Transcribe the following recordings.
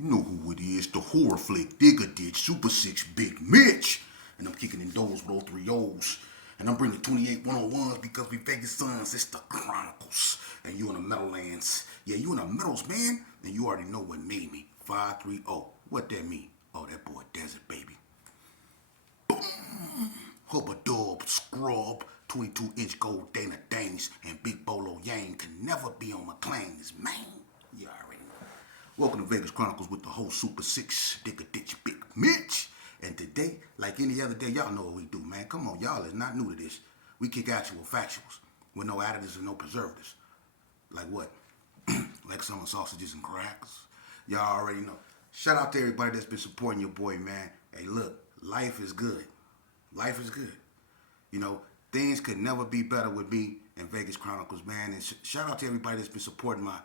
You know who it is, the horror flick, Digger Ditch, Super 6, Big Mitch. And I'm kicking in doors with all three O's. And I'm bringing 28 101s because we Vegas sons. It's the Chronicles. And you in the Meadowlands. Yeah, you in the Meadows, man. And you already know what made me. 530. What that mean? Oh, that boy Desert, baby. Hubba Dub, Scrub, 22-inch gold Dana Danes, and Big Bolo Yang can never be on McLean's, man. You already know. Welcome to Vegas Chronicles with the whole Super 6, Digger Ditch, Big Mitch. And today, like any other day, y'all know what we do, man. Come on, y'all is not new to this. We kick actual factuals with no additives and no preservatives. Like what? Like summer sausages and crackers. Y'all already know. Shout out to everybody that's been supporting your boy, man. Hey, look, life is good. Life is good. You know, things could never be better with me and Vegas Chronicles, man. And shout out to everybody that's been supporting my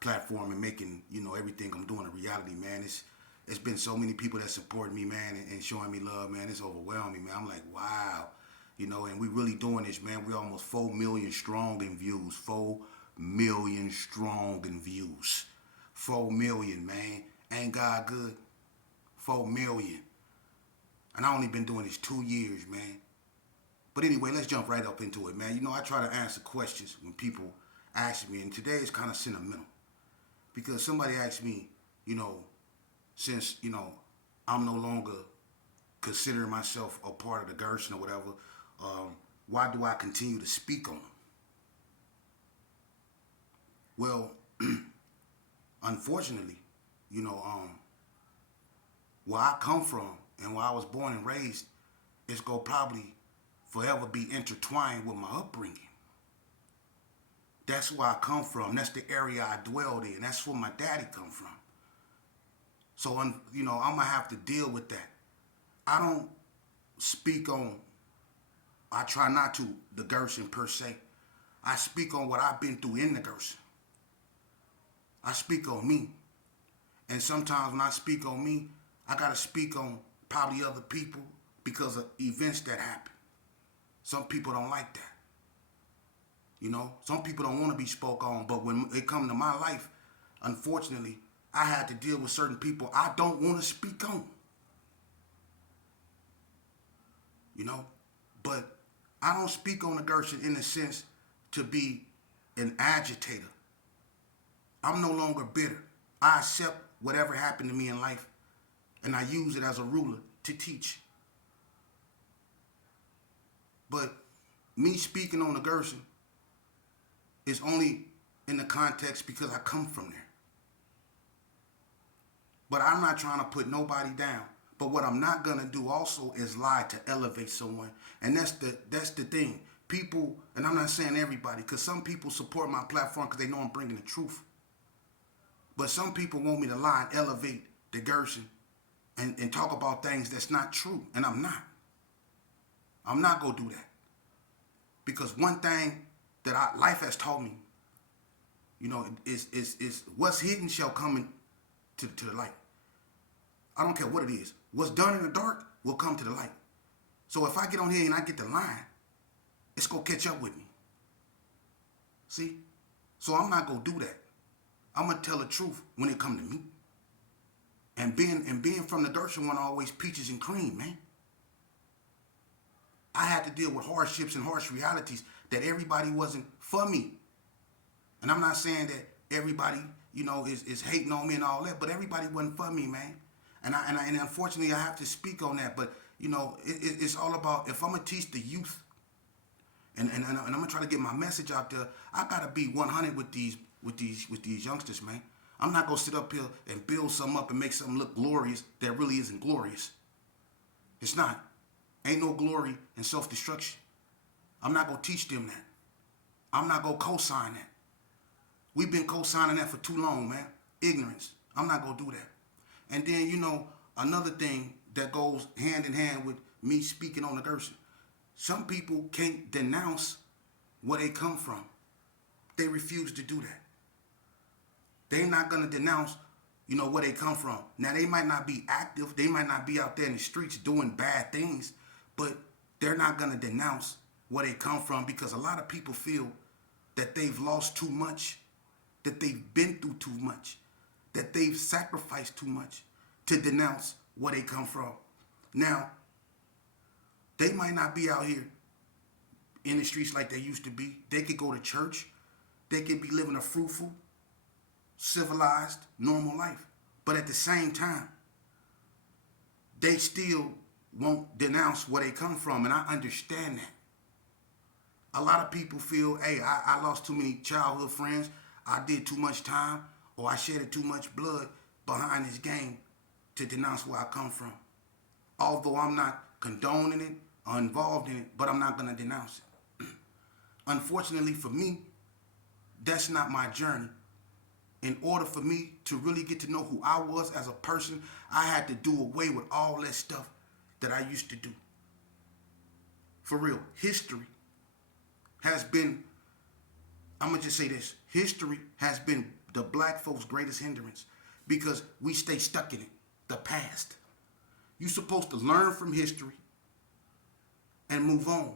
platform and making, you know, everything I'm doing a reality, man. It's been so many people that support me, man, and showing me love, man. It's overwhelming, man. I'm like, wow. You know, and we really doing this, man. We almost 4 million strong in views. 4 million strong in views. 4 million, man. Ain't God good? 4 million. And I only been doing this 2 years, man. But anyway, let's jump right up into it, man. You know, I try to answer questions when people ask me, and today is kind of sentimental. Because somebody asked me, you know, since, you know, I'm no longer considering myself a part of the Gerson or whatever, why do I continue to speak on them? Well, unfortunately, you know, where I come from and where I was born and raised is going to probably forever be intertwined with my upbringing. That's where I come from. That's the area I dwelled in. That's where my daddy come from. So, you know, I'm going to have to deal with that. I don't speak on, I try not to, the Gerson per se. I speak on what I've been through in the Gerson. I speak on me. And sometimes when I speak on me, I got to speak on probably other people because of events that happen. Some people don't like that. You know, some people don't want to be spoke on, but when it comes to my life, unfortunately, I had to deal with certain people I don't want to speak on. You know, but I don't speak on the Gerson in the sense to be an agitator. I'm no longer bitter. I accept whatever happened to me in life, and I use it as a ruler to teach. But me speaking on the Gerson is only in the context because I come from there. But I'm not trying to put nobody down. But what I'm not gonna do also is lie to elevate someone. And that's the thing. People, and I'm not saying everybody, because some people support my platform because they know I'm bringing the truth. But some people want me to lie and elevate the Gerson and talk about things that's not true. And I'm not. I'm not gonna do that. Because one thing that life has taught me, you know, is what's hidden shall come to the light. I don't care what it is. What's done in the dark will come to the light. So if I get on here and I get the line, it's going to catch up with me. See? So I'm not going to do that. I'm going to tell the truth when it come to me. And being from the Gerson one always peaches and cream, man. I had to deal with hardships and harsh realities that everybody wasn't for me. And I'm not saying that everybody, you know, is hating on me and all that, but everybody wasn't for me, man. And unfortunately, I have to speak on that. But, you know, it's all about, if I'm going to teach the youth and I'm going to try to get my message out there, I got to be 100 with these youngsters, man. I'm not going to sit up here and build something up and make something look glorious that really isn't glorious. It's not. Ain't no glory in self-destruction. I'm not going to teach them that. I'm not going to co-sign that. We've been co-signing that for too long, man. Ignorance. I'm not going to do that. And then, you know, another thing that goes hand in hand with me speaking on the Gerson. Some people can't denounce where they come from. They refuse to do that. They're not going to denounce, you know, where they come from. Now, they might not be active. They might not be out there in the streets doing bad things. But they're not going to denounce where they come from because a lot of people feel that they've lost too much, that they've been through too much, that they've sacrificed too much to denounce where they come from. Now, they might not be out here in the streets like they used to be. They could go to church. They could be living a fruitful, civilized, normal life. But at the same time, they still won't denounce where they come from. And I understand that. A lot of people feel, hey, I lost too many childhood friends. I did too much time, or I shedded too much blood behind this game to denounce where I come from. Although I'm not condoning it or involved in it, but I'm not going to denounce it. Unfortunately for me, that's not my journey. In order for me to really get to know who I was as a person, I had to do away with all that stuff that I used to do. For real, history has been, I'm going to just say this, history has been the black folks' greatest hindrance because we stay stuck in it, the past. You're supposed to learn from history and move on.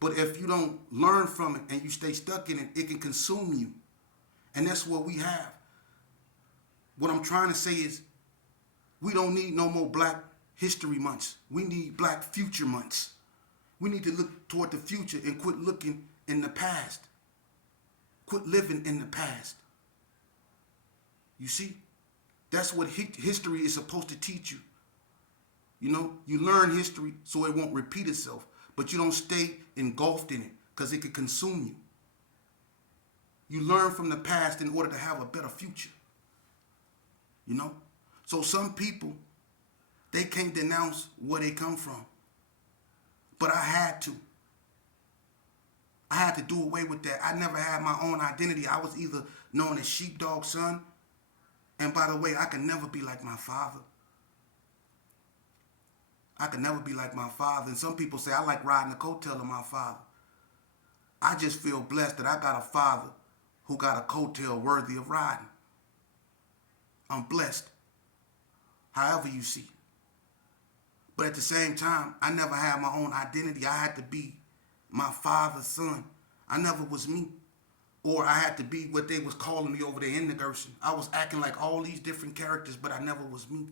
But if you don't learn from it and you stay stuck in it, it can consume you. And that's what we have. What I'm trying to say is we don't need no more Black History Months. We need Black Future Months. We need to look toward the future and quit looking in the past. Quit living in the past. You see? That's what history is supposed to teach you. You know, you learn history so it won't repeat itself, but you don't stay engulfed in it because it could consume you. You learn from the past in order to have a better future. You know? So some people, they can't denounce where they come from. But I had to. I had to do away with that. I never had my own identity. I was either known as sheepdog son, and by the way, I could never be like my father. I could never be like my father. And some people say I like riding the coattail of my father. I just feel blessed that I got a father who got a coattail worthy of riding. I'm blessed. However you see. But at the same time, I never had my own identity. I had to be my father's son. I never was me. Or I had to be what they was calling me over there in the Gerson. I was acting like all these different characters, but I never was me.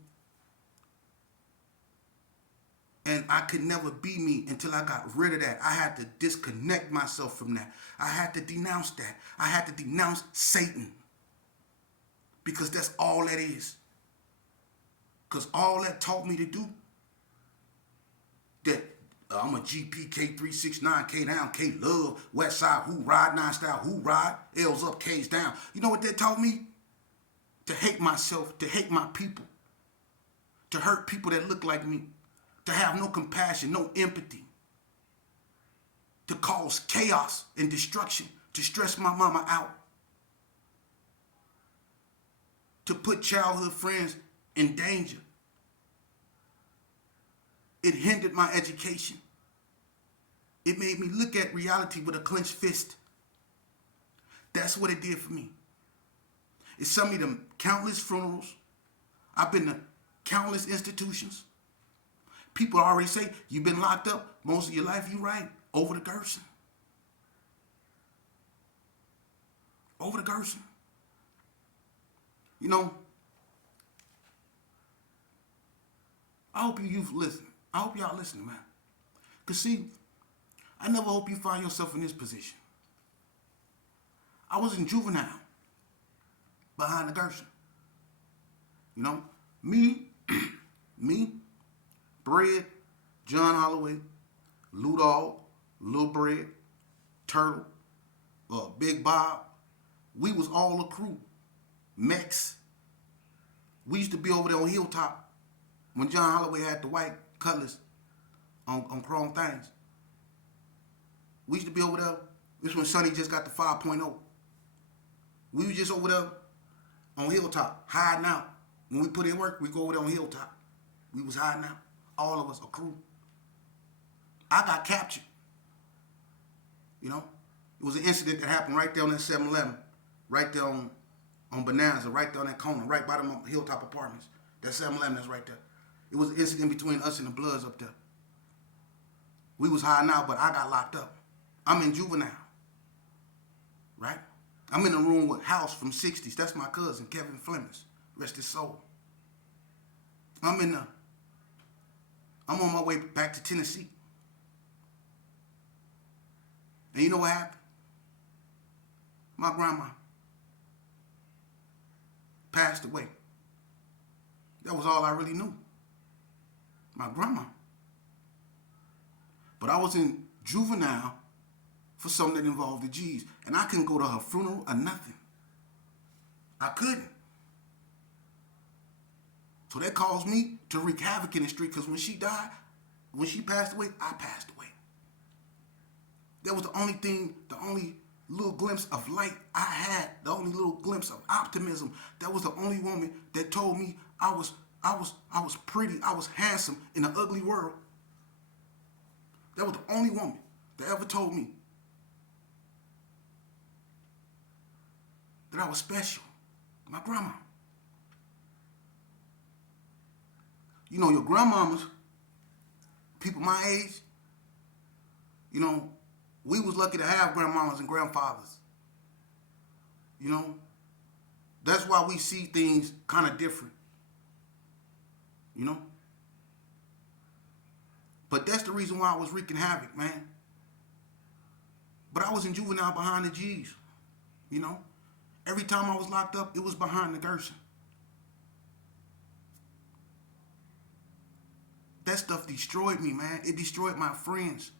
And I could never be me until I got rid of that. I had to disconnect myself from that. I had to denounce that. I had to denounce Satan. Because that's all that is. Because all that taught me to do, that I'm a GP, K369, K down, K love, West Side, who ride, 9 style, who ride, L's up, K's down. You know what that taught me? To hate myself, to hate my people, to hurt people that look like me, to have no compassion, no empathy, to cause chaos and destruction, to stress my mama out, to put childhood friends in danger. It hindered my education. It made me look at reality with a clenched fist. That's what it did for me. It's some of them countless funerals. I've been to countless institutions. People already say, you've been locked up most of your life. You right. Over the Gerson. Over the Gerson. You know, I hope you youth listen. I hope y'all listening, man. Because see, I never hope you find yourself in this position. I was in juvenile behind the Gerson. You know, me, Bread, John Holloway, Ludall, Lil Bread, Turtle, Big Bob. We was all a crew. Mex. We used to be over there on Hilltop when John Holloway had the white cutlass on chrome things. We used to be over there. This when Sonny just got the 5.0. We was just over there on Hilltop, hiding out. When we put in work, we go over there on Hilltop. We was hiding out. All of us, a crew. I got captured. You know? It was an incident that happened right there on that 7-Eleven. Right there on Bonanza, right there on that corner, right by the Hilltop Apartments. That 7-Eleven that's right there. It was an incident between us and the Bloods up there. We was hiding out, but I got locked up. I'm in juvenile. Right? I'm in a room with House from 60s. That's my cousin, Kevin Flemings. Rest his soul. I'm on my way back to Tennessee. And you know what happened? My grandma passed away. That was all I really knew. My grandma. But I was in juvenile for something that involved the G's. And I couldn't go to her funeral or nothing. I couldn't. So that caused me to wreak havoc in the street, because when she died, when she passed away, I passed away. That was the only little glimpse of light I had, the only little glimpse of optimism. That was the only woman that told me I was pretty, I was handsome in an ugly world. That was the only woman that ever told me that I was special. My grandma. You know, your grandmamas, people my age, you know, we was lucky to have grandmamas and grandfathers. You know, that's why we see things kind of different. You know? But that's the reason why I was wreaking havoc, man. But I was in juvenile behind the G's. You know? Every time I was locked up, it was behind the Gerson. That stuff destroyed me, man. It destroyed my friends.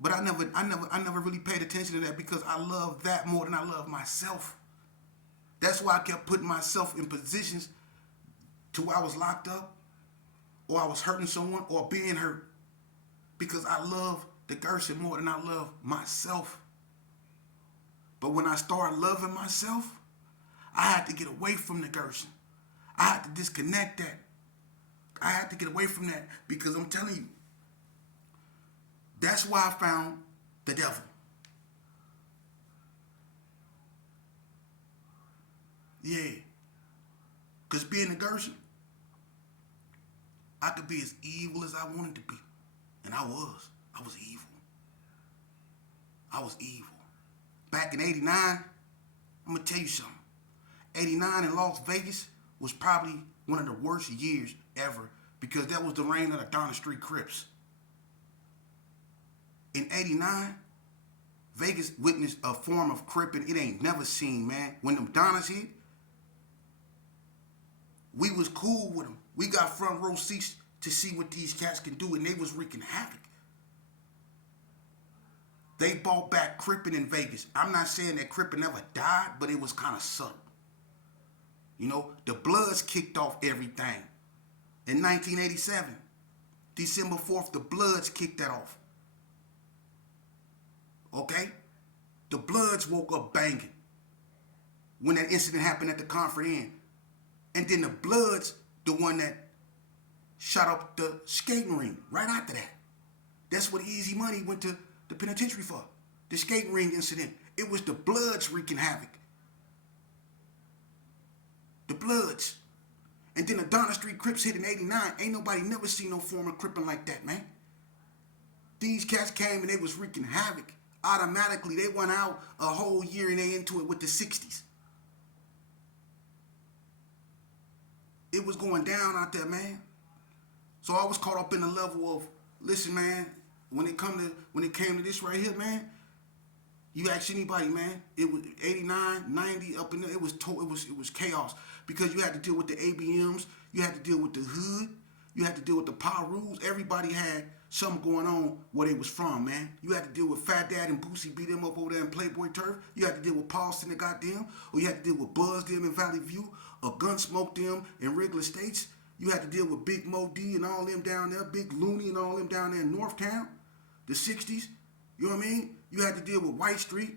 But I never really paid attention to that, because I love that more than I love myself. That's why I kept putting myself in positions to where I was locked up, or I was hurting someone, or being hurt, because I love the Gerson more than I love myself. But when I started loving myself, I had to get away from the Gerson. I had to disconnect that. I had to get away from that, because I'm telling you, that's why I found the devil. Yeah. Because being a Gerson, I could be as evil as I wanted to be. And I was. I was evil. I was evil. Back in 89, I'm going to tell you something. 89 in Las Vegas was probably one of the worst years ever, because that was the reign of the Donna Street Crips. In 89, Vegas witnessed a form of cripping it ain't never seen, man. When them Donnas hit, we was cool with them. We got front row seats to see what these cats can do, and they was wreaking havoc. They brought back cripping in Vegas. I'm not saying that cripping never died, but it was kind of subtle. You know, the Bloods kicked off everything. In 1987, December 4th, the Bloods kicked that off. Okay? The Bloods woke up banging when that incident happened at the Comfort Inn. And then the Bloods, the one that shot up the skating ring right after that. That's what Easy Money went to the penitentiary for. The skating ring incident. It was the Bloods wreaking havoc. The Bloods. And then the Donna Street Crips hit in 89. Ain't nobody never seen no form of cripping like that, man. These cats came and they was wreaking havoc. Automatically, they went out a whole year and they into it with the 60s. It was going down out there, man. So I was caught up in the level of, listen, man, when it came to this right here, man, you ask anybody, man, it was 89, 90, up in there, it was chaos, because you had to deal with the ABMs, you had to deal with the hood, you had to deal with the power rules. Everybody had something going on where they was from, man. You had to deal with Fat Dad and Boosie beat them up over there in Playboy Turf. You had to deal with Paulson and goddamn, or you had to deal with Buzz them in Valley View, or Gunsmoke them in Wrigley Estates. You had to deal with Big Mo D and all them down there, Big Looney and all them down there in Northtown, the 60s. You know what I mean? You had to deal with White Street,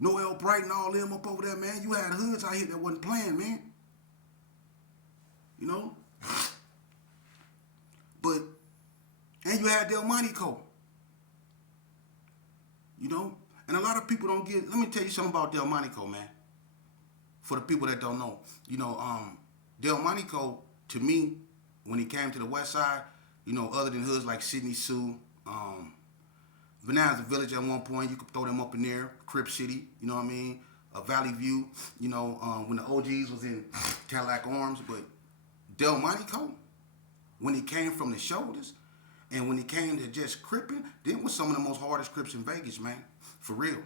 Noel Bright and all them up over there, man. You had hoods out here that wasn't playing, man. You know? But, and you had Delmonico. You know? And a lot of people don't get, let me tell you something about Delmonico, man. For the people that don't know. You know, Delmonico, to me, when he came to the West Side, you know, other than hoods like Sydney Sue, Bonanza Village at one point. You could throw them up in there. Crip City, you know what I mean? Valley View, you know, when the OGs was in Cadillac Arms. But Del Monte Cole, when he came from the shoulders, and when he came to just cripping, them was some of the most hardest crips in Vegas, man. For real.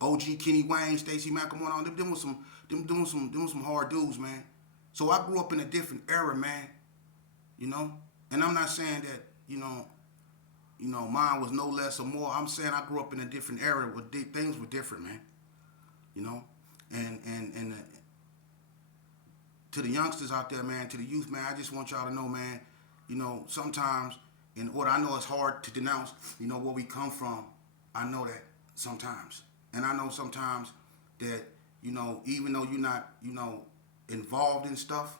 OG Kenny Wayne, Stacey McElmore, them was some hard dudes, man. So I grew up in a different era, man. You know? And I'm not saying that, mine was no less or more. I'm saying I grew up in a different era where things were different, man. You know? And to the youngsters out there, man, to the youth, man, I just want y'all to know, man, sometimes, in order, I know it's hard to denounce, where we come from. I know that sometimes. And I know sometimes that, even though you're not, involved in stuff,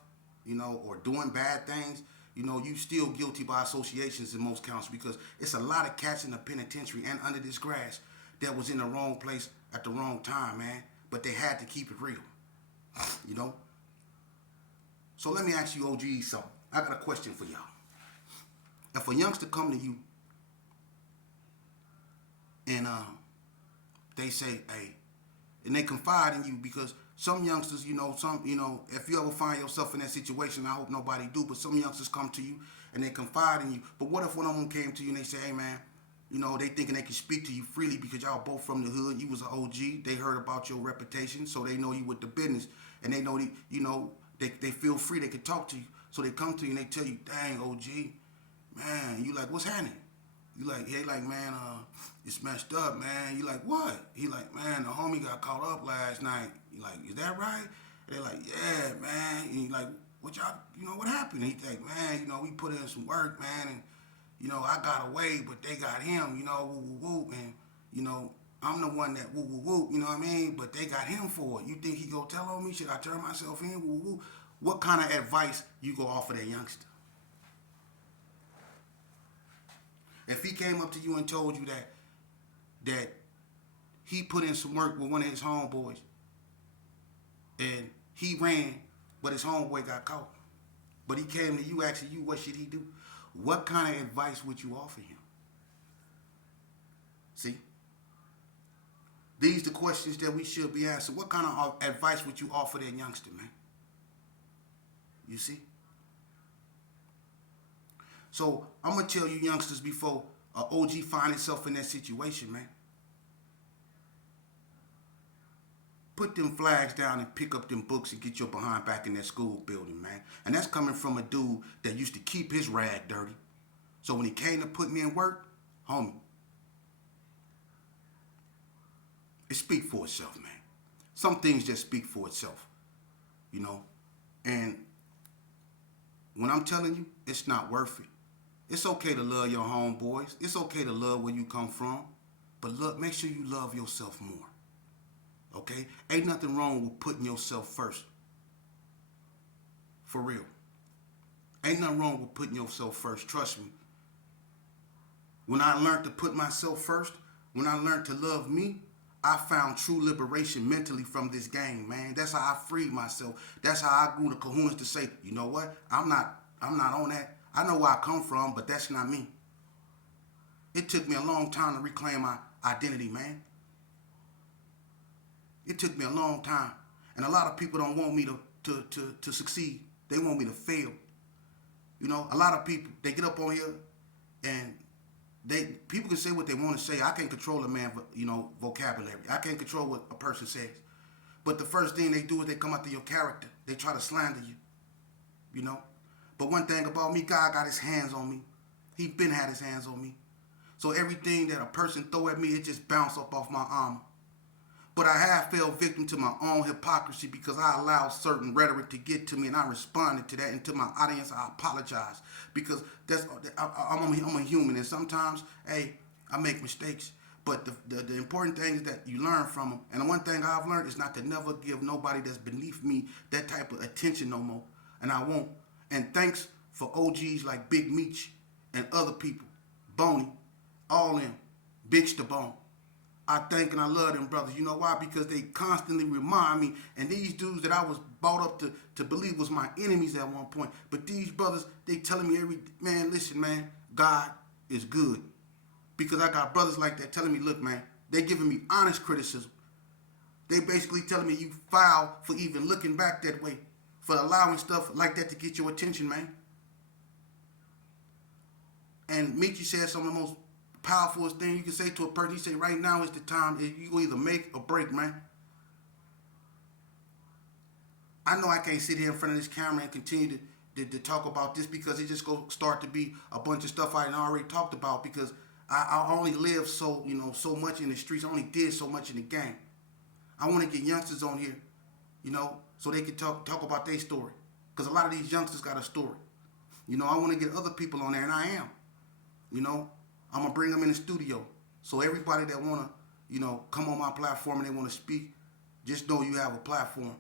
or doing bad things, you still guilty by associations in most counts, because it's a lot of cats in the penitentiary and under this grass that was in the wrong place at the wrong time, man. But they had to keep it real, So let me ask you OGs something. I got a question for y'all. If a youngster come to you and they say, hey, and they confide in you, because some youngsters, if you ever find yourself in that situation, I hope nobody do, but some youngsters come to you and they confide in you. But what if one of them came to you and they say, hey, man, they thinking they can speak to you freely because y'all both from the hood, you was an OG, they heard about your reputation, so they know you with the business, and they know, they feel free, they can talk to you. So they come to you and they tell you, dang, OG, man, you like, what's happening? You like, hey, like, man, it's messed up, man. You like, what? He like, man, the homie got caught up last night. You like, is that right? They like, yeah, man. And he like, what y'all, what happened? And he like, man, we put in some work, man, and, I got away, but they got him, woo, woo, woo, and, I'm the one that woo, woo, woo, you know what I mean? But they got him for it. You think he go tell on me? Should I turn myself in? Woo, woo, woo. What kind of advice you go offer that youngster? If he came up to you and told you that he put in some work with one of his homeboys and he ran, but his homeboy got caught, but he came to you asking you what should he do, what kind of advice would you offer him? See? These the questions that we should be asking. What kind of advice would you offer that youngster, man? You see? So I'm going to tell you youngsters before OG find himself in that situation, man. Put them flags down and pick up them books and get your behind back in that school building, man. And that's coming from a dude that used to keep his rag dirty. So when he came to put me in work, homie, it speak for itself, man. Some things just speak for itself, And when I'm telling you, it's not worth it. It's okay to love your homeboys. It's okay to love where you come from. But look, make sure you love yourself more. Okay? Ain't nothing wrong with putting yourself first. For real. Ain't nothing wrong with putting yourself first. Trust me. When I learned to put myself first, when I learned to love me, I found true liberation mentally from this game, man. That's how I freed myself. That's how I grew the kahunas to say, you know what? I'm not on that. I know where I come from, but that's not me. It took me a long time to reclaim my identity, man. It took me a long time. And a lot of people don't want me to succeed. They want me to fail. A lot of people, they get up on here and people can say what they want to say. I can't control a man's, vocabulary. I can't control what a person says. But the first thing they do is they come after your character. They try to slander you, But one thing about me, God got his hands on me. He been had his hands on me. So everything that a person throw at me, it just bounce up off my armor. But I have fell victim to my own hypocrisy because I allowed certain rhetoric to get to me, and I responded to that. And to my audience, I apologize because I'm a human, and sometimes, hey, I make mistakes. But the important thing is that you learn from them. And the one thing I've learned is not to never give nobody that's beneath me that type of attention no more, and I won't. And thanks for OGs like Big Meech and other people, Boney, all them, Bitch the Bone. I thank and I love them brothers. You know why? Because they constantly remind me, and these dudes that I was brought up to believe was my enemies at one point. But these brothers, they telling me man, listen, man, God is good. Because I got brothers like that telling me, look, man, they giving me honest criticism. They basically telling me you foul for even looking back that way, for allowing stuff like that to get your attention, man. And Michi said some of the most powerful thing you can say to a person. He said, right now is the time. You either make or break, man. I know I can't sit here in front of this camera and continue to talk about this because it just go start to be a bunch of stuff I already talked about because I only live so much in the streets. I only did so much in the game. I want to get youngsters on here, so they can talk about their story. Because a lot of these youngsters got a story. I want to get other people on there, and I am. I'm going to bring them in the studio. So everybody that want to, come on my platform and they want to speak, just know you have a platform.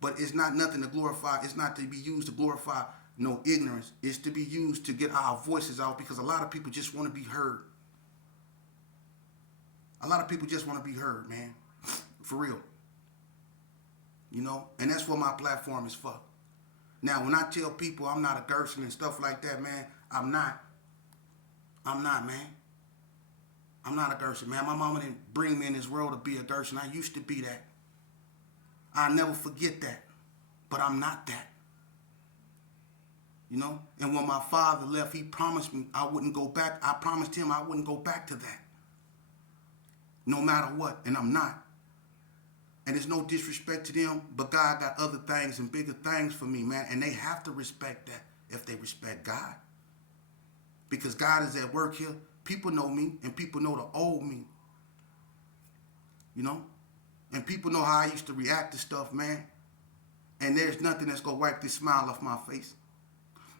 But it's not nothing to glorify. It's not to be used to glorify no ignorance. It's to be used to get our voices out because a lot of people just want to be heard. A lot of people just want to be heard, man. For real. And that's what my platform is for. Now, when I tell people I'm not a Gerson and stuff like that, man, I'm not, man. I'm not a Gerson, man. My mama didn't bring me in this world to be a Gerson. I used to be that. I'll never forget that. But I'm not that. And when my father left, he promised me I wouldn't go back. I promised him I wouldn't go back to that. No matter what. And I'm not. And there's no disrespect to them, but God got other things and bigger things for me, man. And they have to respect that if they respect God. Because God is at work here. People know me, and people know the old me. And people know how I used to react to stuff, man. And there's nothing that's going to wipe this smile off my face.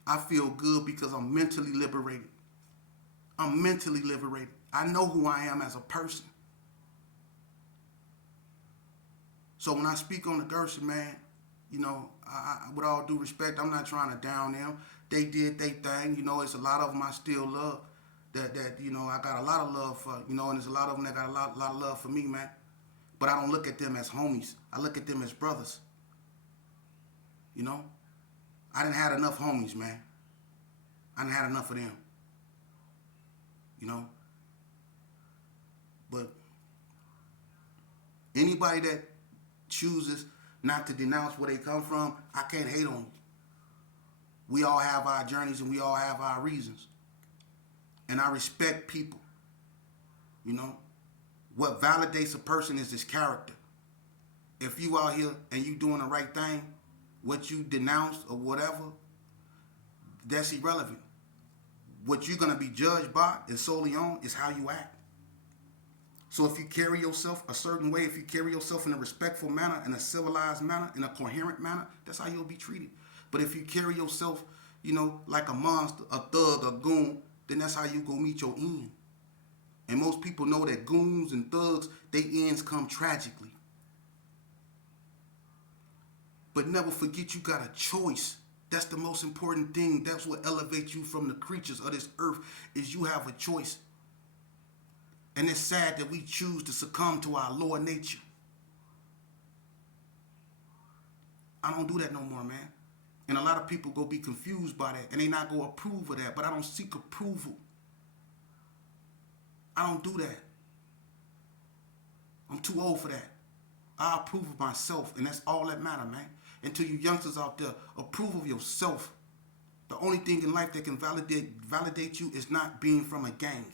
I feel good because I'm mentally liberated. I'm mentally liberated. I know who I am as a person. So when I speak on the Gerson, man, I, with all due respect, I'm not trying to down them. They did their thing. It's a lot of them I still love. That I got a lot of love for, and there's a lot of them that got a lot of love for me, man. But I don't look at them as homies. I look at them as brothers. I didn't have enough homies, man. I didn't have enough of them. But anybody that chooses not to denounce where they come from, I can't hate on them. We all have our journeys and we all have our reasons. And I respect people. What validates a person is his character. If you out here and you doing the right thing, what you denounce or whatever, that's irrelevant. What you're going to be judged by and solely on is how you act. So if you carry yourself a certain way, if you carry yourself in a respectful manner, in a civilized manner, in a coherent manner, that's how you'll be treated. But if you carry yourself, like a monster, a thug, a goon, then that's how you go meet your end. And most people know that goons and thugs, their ends come tragically. But never forget you got a choice. That's the most important thing. That's what elevates you from the creatures of this earth, is you have a choice. And it's sad that we choose to succumb to our lower nature. I don't do that no more, man. And a lot of people go be confused by that, and they not go approve of that. But I don't seek approval. I don't do that. I'm too old for that. I approve of myself, and that's all that matters, man. And to you youngsters out there, approve of yourself. The only thing in life that can validate you is not being from a gang.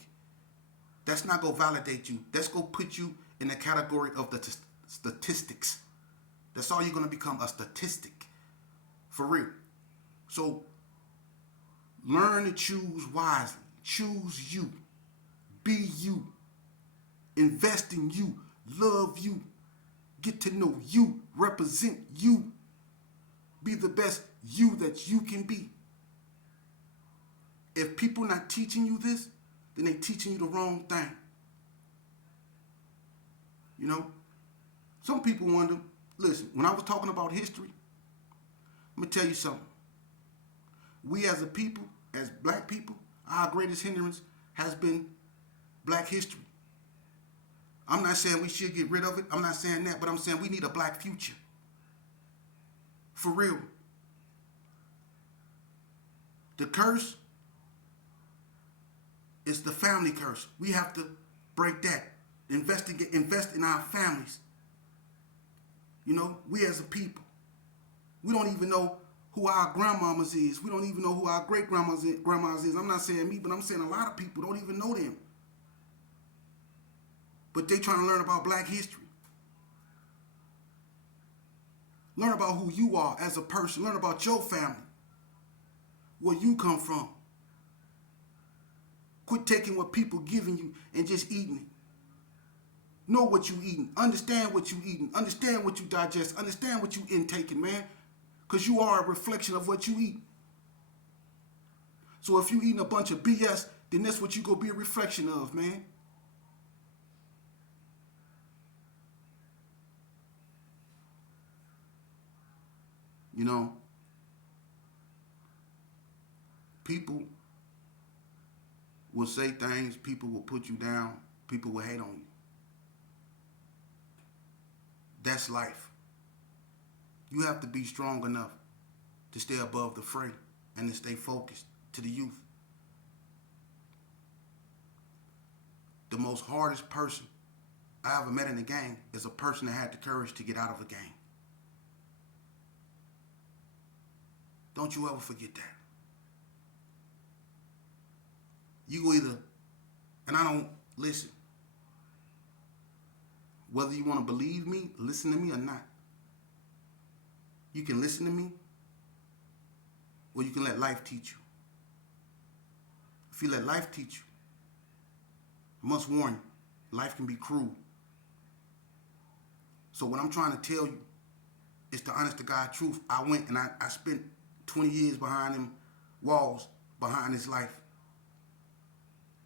That's not going to validate you. That's going to put you in the category of the statistics. That's all you're going to become, a statistic. For real. So, learn to choose wisely. Choose you. Be you. Invest in you. Love you. Get to know you. Represent you. Be the best you that you can be. If people not teaching you this, then they teaching you the wrong thing. Some people wonder, listen, when I was talking about history, I'm going to tell you something. We as a people, as black people, our greatest hindrance has been black history. I'm not saying we should get rid of it. I'm not saying that, but I'm saying we need a black future. For real. The curse It's the family curse. We have to break that. Invest in our families. You know, we as a people, we don't even know who our grandmamas is. We don't even know who our great grandmas is. I'm not saying me, but I'm saying a lot of people don't even know them. But they trying to learn about black history. Learn about who you are as a person. Learn about your family. Where you come from. Quit taking what people giving you and just eating it. Know what you eating. Understand what you eating. Understand what you digest. Understand what you intaking, man. Because you are a reflection of what you eat. So if you eating a bunch of BS, then that's what you go be a reflection of, man. You know, people will say things, people will put you down, people will hate on you. That's life. You have to be strong enough to stay above the fray and to stay focused to the youth. The most hardest person I ever met in a gang is a person that had the courage to get out of a gang. Don't you ever forget that. You either, and I don't listen, whether you want to believe me, listen to me or not. You can listen to me, or you can let life teach you. If you let life teach you, I must warn you, life can be cruel. So what I'm trying to tell you is the honest to God truth. I went and I spent 20 years behind them walls, behind this life.